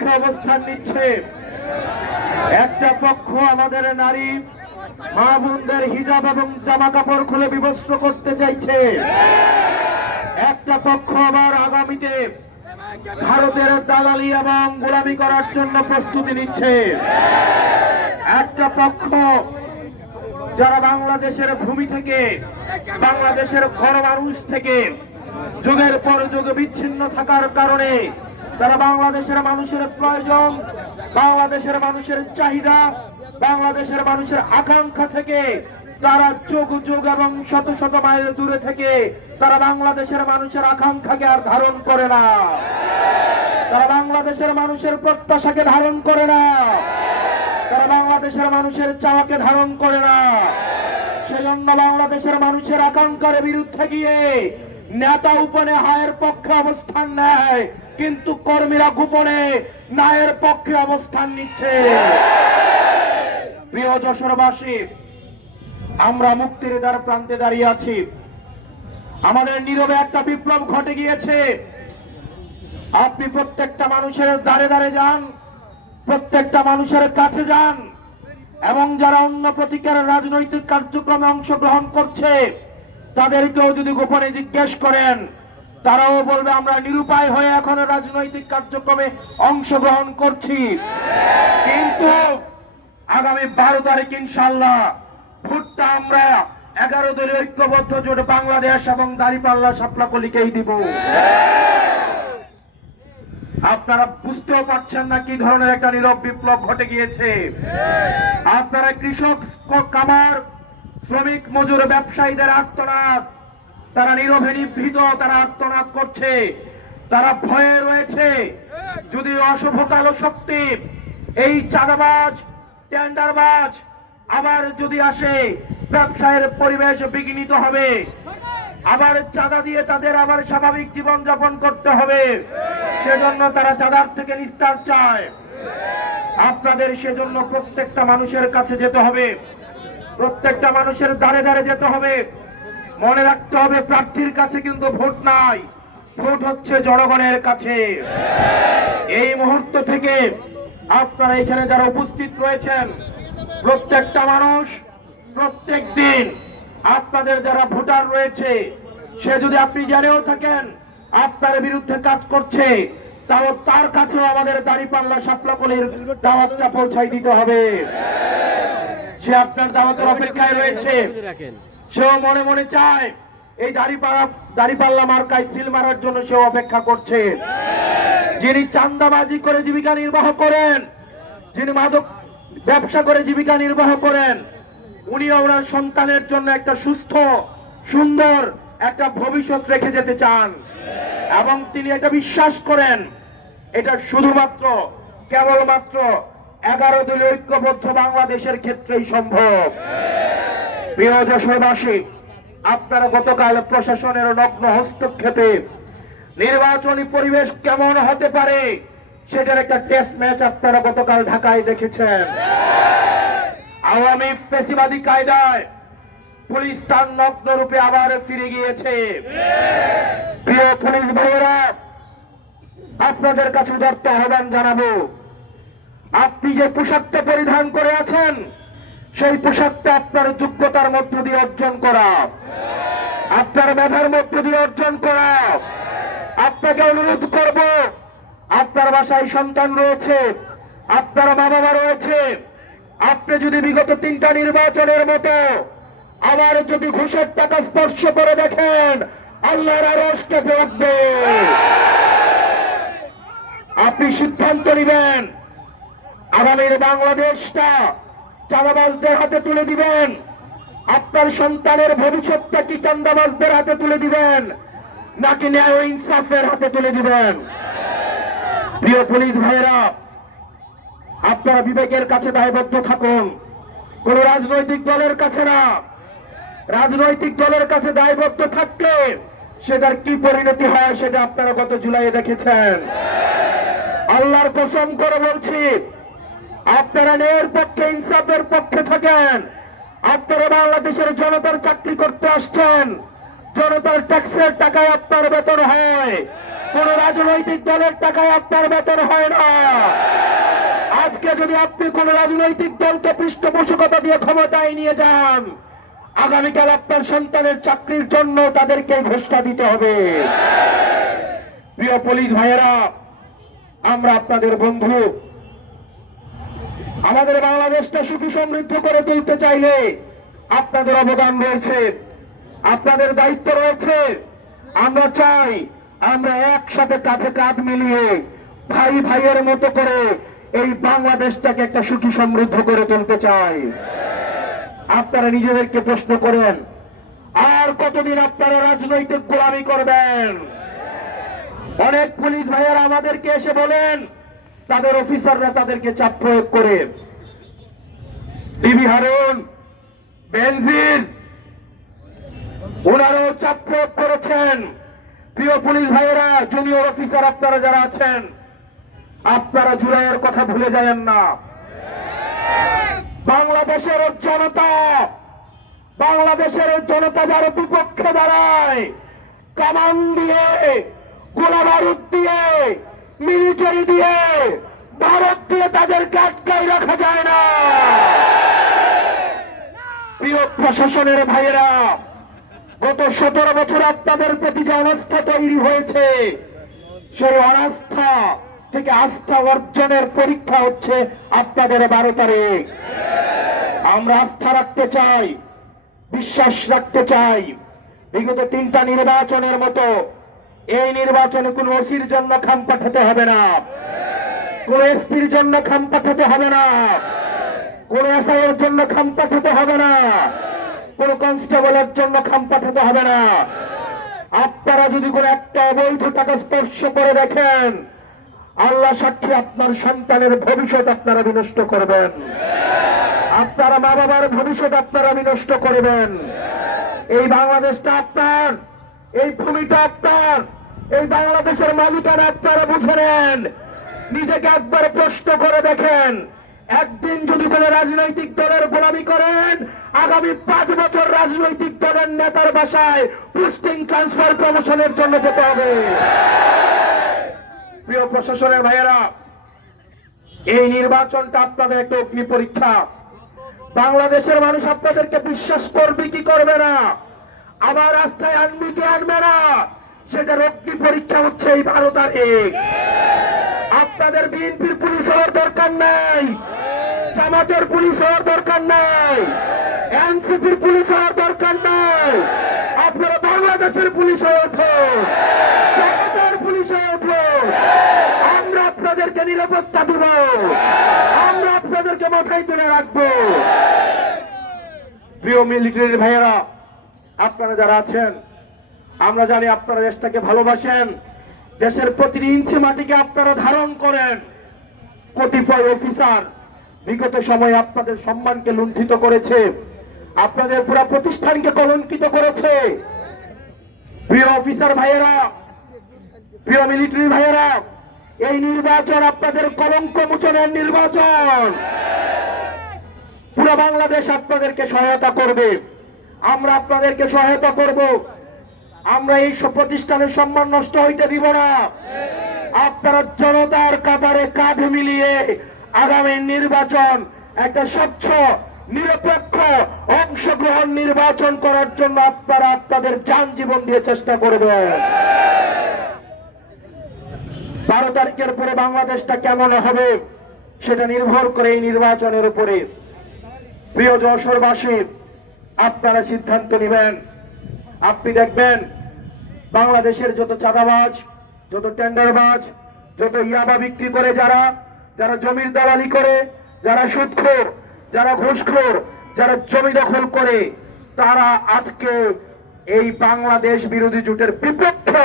পক্ষে অবস্থান নিচ্ছে। একটা পক্ষ আমাদের নারী মা বোনদের হিজাব এবং জামা কাপড় খুলে বিবস্ত্র করতে চাইছে, একটা পক্ষ আবার আগামীতে ভারতের দালালি এবং গোলামি করার জন্য প্রস্তুতি নিচ্ছে। একটা পক্ষ যারা বাংলাদেশের ভূমি থেকে, বাংলাদেশের গণমানুষ থেকে যুগের পর যুগ বিচ্ছিন্ন থাকার কারণে তারা বাংলাদেশের মানুষের প্রয়োজন, বাংলাদেশের মানুষের চাহিদা, বাংলাদেশের মানুষের আকাঙ্ক্ষা থেকে তারা যুগ যুগ এবং শত শত মাইল দূরে থেকে তারা বাংলাদেশের মানুষের আকাঙ্ক্ষাকে আর ধারণ করে না, তারা বাংলাদেশের মানুষের প্রত্যাশাকে ধারণ করে না, তারা বাংলাদেশের মানুষের চাওয়াকে ধারণ করে না। সেজন্য বাংলাদেশের মানুষের আকাঙ্ক্ষার বিরুদ্ধে গিয়ে নেতা উপনে হায়ের পক্ষে অবস্থান নেয়, কিন্তু কর্মীরা গোপনে ন্যায়ের পক্ষে অবস্থান নিচ্ছে। প্রিয় যশোরবাসী, আমরা মুক্তির দ্বার প্রান্তে দাঁড়িয়ে আছি। আমাদের নীরবে একটা বিপ্লব ঘটে গিয়েছে। আপনি প্রত্যেকটা মানুষের দ্বারে দ্বারে যান, প্রত্যেকটা মানুষের কাছে যান, এবং যারা অন্য প্রতিকার রাজনৈতিক কার্যক্রমে অংশগ্রহণ করছে তাদেরকেও যদি গোপনে জিজ্ঞেস করেন, তারাও বলবে আমরা নিরুপায় হয়ে এখন রাজনৈতিক কার্যক্রমে অংশগ্রহণ করছি। কিন্তু আগামী 12 তারিখ ইনশাআল্লাহ ভোটটা আমরা 11 দলীয় ঐক্যবদ্ধ জোট বাংলাদেশ এবং দাঁড়িপাল্লা শাপলাকলিকেই দিব। আপনারা বুঝতেও পারছেন না কি ধরনের একটা নীরব বিপ্লব ঘটে গিয়েছে। আপনারা কৃষক, কামার, শ্রমিক, মজুর, ব্যবসায়ীদের আর্তনাদ, তারা নীরবে নিভৃত, তারা আর্তনাদ করছে, তারা ভয়ে রয়েছে। যদি অশুভ কালো শক্তি, এই চাঁদাবাজ, টেন্ডারবাজ আবার যদি আসে, ব্যবসায়ের পরিবেশ বিঘ্নিত হবে, আবার চাঁদা দিয়ে তাদের আবার স্বাভাবিক জীবন যাপন করতে হবে। সেজন্য তারা চাঁদার থেকে নিস্তার চায়। আপনাদের সেজন্য প্রত্যেকটা মানুষের কাছে যেতে হবে, প্রত্যেকটা মানুষের দ্বারে দ্বারে যেতে হবে। মনে রাখতে হবে প্রার্থীর কাছে কিন্তু ভোট নাই, ভোট হচ্ছে জনগণের কাছে। এই মুহূর্ত থেকে আপনারা এখানে যারা উপস্থিত রয়েছেন, প্রত্যেকটা মানুষ প্রত্যেক দিন আপনাদের যারা ভোটার রয়েছে, সে যদি আপনি জেনেও থাকেন আপনার বিরুদ্ধে কাজ করছে, তাও তার কাছেও আমাদের দাঁড়িপাল্লা শাপলাকলির দাওয়াতটা পৌঁছাই দিতে হবে। সে আপনার দাওয়াতের অপেক্ষায় রয়েছে। সেও মনে মনে চায় এই দাঁড়িপাল্লা মার্কায় সিল মারার জন্য সেও অপেক্ষা করছে। যিনি চাঁদাবাজি করে জীবিকা নির্বাহ করেন, যিনি মাদক ব্যবসা করে জীবিকা নির্বাহ করেন, উনি ওনার সন্তানের জন্য একটা সুস্থ সুন্দর একটা ভবিষ্যৎ রেখে যেতে চান, এবং তিনি এটা বিশ্বাস করেন এটা শুধুমাত্র কেবলমাত্র 11 দলীয় ঐক্যবদ্ধ বাংলাদেশের ক্ষেত্রেই সম্ভব। প্রিয় যশোরবাসী, আপনারা গতকাল প্রশাসনের নগ্ন হস্তক্ষেপে নির্বাচনী পরিবেশ কেমন হতে পারে সেটার একটা টেস্ট ম্যাচ আপনারা গতকাল ঢাকায় দেখেছেন। আওয়ামী ফ্যাসিবাদী কায়দায় পুলিশ তার নগ্ন রূপে আবার ফিরে গিয়েছে। প্রিয় পুলিশ ভাইয়েরা, আপনাদের কাছে উদাত্ত আহ্বান জানাবো, আপনি যে পোশাকটা পরিধান করে আছেন সেই পোশাকটা আপনার যোগ্যতার মধ্য দিয়ে অর্জন করা, আপনার মেধার মধ্য দিয়ে অর্জন করা। আপনাকে অনুরোধ করব, আপনার বাসায় সন্তান রয়েছে, আপনার মা বাবা রয়েছে, আপনি যদি বিগত 3টা নির্বাচনের মতো আবার যদি ঘুষের টাকা স্পর্শ করে দেখেন, আল্লাহর আরশ কেঁপে উঠবে। আপনি সিদ্ধান্ত নেবেন আগামীর বাংলাদেশটা চাঁদাবাজদের হাতে তুলে দিবেন, আপনার সন্তানের ভবিষ্যৎটা কি চাঁদাবাজদের হাতে তুলে দিবেন নাকি ন্যায় ও ইনসাফের হাতে তুলে দিবেন? প্রিয় পুলিশ ভাইয়েরা, আপনারা বিবেকের কাছে দায়বদ্ধ থাকুন, কোন রাজনৈতিক দলের কাছে না। রাজনৈতিক দলের কাছে দায়বদ্ধ থাকলে সেটার কি পরিণতি হয় সেটা আপনারা গত জুলাইয়ে দেখেছেন। আল্লাহর কসম করে বলছি, আপনারা ন্যায়ের পক্ষে, ইনসাফের পক্ষে থাকেন। আপনারা বাংলাদেশের জনতার চাকরি করতে আসছেন, জনতার ট্যাক্সের টাকায় আপনার বেতন হয়। কোন রাজনৈতিক দলের টাকায় আপনার বেতন হয় না। আজকে যদি আপনি কোন রাজনৈতিক দলকে পৃষ্ঠপোষকতা দিয়ে ক্ষমতায় নিয়ে যান, আগামীকাল আপনার সন্তানের চাকরির জন্য তাদেরকে ঘোষণা দিতে হবে। প্রিয় পুলিশ ভাইয়েরা, আমরা আপনাদের বন্ধু। আমাদের বাংলাদেশটা সুখী সমৃদ্ধ করে তুলতে চাইলে আপনাদের অবদান রয়েছে, আপনাদের দায়িত্ব রয়েছে। আমরা চাই আমরা একসাথে কাঁধে কাঁধ মিলিয়ে ভাই ভাইয়ের মতো করে এই বাংলাদেশটাকে একটা সুখী সমৃদ্ধ করে তুলতে চাই। আপনারা নিজেদেরকে প্রশ্ন করেন, আর কতদিন আপনারা রাজনৈতিক গোলামি করবেন? অনেক পুলিশ ভাইয়েরা আমাদেরকে এসে বলেন, তাদের অফিসাররা তাদেরকে চাপ প্রয়োগ করে ডিবি হারুন, বেনজির, ওনারাও চাপ প্রয়োগ করেছেন। প্রিয় পুলিশ ভাইয়েরা, জুনিয়র অফিসার আপনারা যারা আছেন, আপনারা জুলাইয়ের কথা ভুলে যাবেন না। বাংলাদেশের জনতা যার বিপক্ষে দাঁড়ায়, কামান দিয়ে, গোলা বারুদ দিয়ে, মিলিটারি দিয়ে, ভারত দিয়ে তাদেরকে আটকাই রাখা যায় না। প্রিয় প্রশাসনের ভাইয়েরা, গত 17 বছর আপনাদের প্রতি যে অনাস্থা তৈরি হয়েছে, সেই অনাস্থা থেকে আস্থা অর্জনের পরীক্ষা হচ্ছে আপনাদের 12 তারিখ। আমরা আস্থা রাখতে চাই, বিশ্বাস রাখতে চাই। বিগত 3টা নির্বাচনের মতো এই নির্বাচনে কোন ওসির জন্য খাম পাঠাতে হবে না, কোন এসপির জন্য খাম পাঠাতে হবে না, কোন এসআই এর জন্য খাম পাঠাতে হবে না, কোন কনস্টেবলের জন্য খাম পাঠাতে হবে না। আপনারা যদি কোন একটা অবৈধ টাকা স্পর্শ করে দেখেন, আল্লাহ সাক্ষী, আপনার সন্তানের ভবিষ্যৎ আপনারা বিনষ্ট করবেন, আপনারা মা বাবার ভবিষ্যৎ আপনারা বিনষ্ট করবেন। এই বাংলাদেশটা আপনার, এই ভূমিটা আপনার, এই বাংলাদেশের মালিকানা আপনারা বুঝে নেন। নিজেকে একবার প্রশ্ন করে দেখেন, একদিন যদি কোন রাজনৈতিক দলের গোলামি করেন, আগামী 5 বছর রাজনৈতিক দলের নেতার বাসায় পোস্টিং, ট্রান্সফার, প্রমোশনের জন্য যেতে হবে। প্রিয় প্রশাসনের ভাইয়েরা, এই নির্বাচনটা আপনাদের একটা অগ্নি পরীক্ষা। বাংলাদেশের মানুষ আপনাদেরকে বিশ্বাস করবে কি করবে না, আবার রাস্তায় আনবে কি আনবে না, সেটার অগ্নি পরীক্ষা হচ্ছে এই 12 তারিখ। আপনাদের বিএনপির পুলিশ হওয়ার দরকার নাই, জামাতের পুলিশ হওয়ার দরকার নাই, এনসিপির পুলিশ হওয়ার দরকার নাই। আপনারা বাংলাদেশের পুলিশ হয়ে উঠুন, জামাতের পুলিশ হয়ে উঠুন। আমরা আপনাদেরকে নিরাপত্তা দিব, আমরা আপনাদেরকে মাথায় তুলে রাখবো। প্রিয় মিলিটারি ভাইয়েরা, আপনারা যারা আছেন, আমরা জানি আপনারা দেশটাকে ভালোবাসেন, দেশের প্রতিটি ইঞ্চি মাটিকে আপনারা ধারণ করেন। কতিপয় অফিসার বিগত সময়ে আপনাদের সম্মানকে লুণ্ঠিত করেছে, আপনাদের পুরো প্রতিষ্ঠানকে কলঙ্কিত করেছে। প্রিয় অফিসার ভাইয়েরা, প্রিয় মিলিটারি ভাইয়েরা, এই নির্বাচন আপনাদের কলঙ্ক মোচনের নির্বাচন। পুরো বাংলাদেশ আপনাদেরকে সহায়তা করবে, আমরা আপনাদেরকে সহায়তা করব। আমরা এই সব প্রতিষ্ঠানের সম্মান নষ্ট হইতে দিব না। আপনারা জনতার কাতারে কাঁধ মিলিয়ে আগামী নির্বাচন একটা স্বচ্ছ, নিরপেক্ষ, অংশগ্রহণ নির্বাচন করার জন্য আপনারা আপনাদের জান জীবন দিয়ে চেষ্টা করবেন। 12 তারিখের পরে বাংলাদেশটা কেমন হবে সেটা নির্ভর করে এই নির্বাচনের উপরে। প্রিয় যশোরবাসী, আপনারা সিদ্ধান্ত নেবেন। আপনি দেখবেন বাংলাদেশের যত চাঁদাবাজ, যত টেন্ডারবাজ, যত ইয়াবা বিক্রি করে যারা জমির দালালি করে, যারা সুদখোর, যারা ঘুষখোর, যারা জমি দখল করে, তারা আজকে এই বাংলাদেশ বিরোধী জোটের বিপক্ষে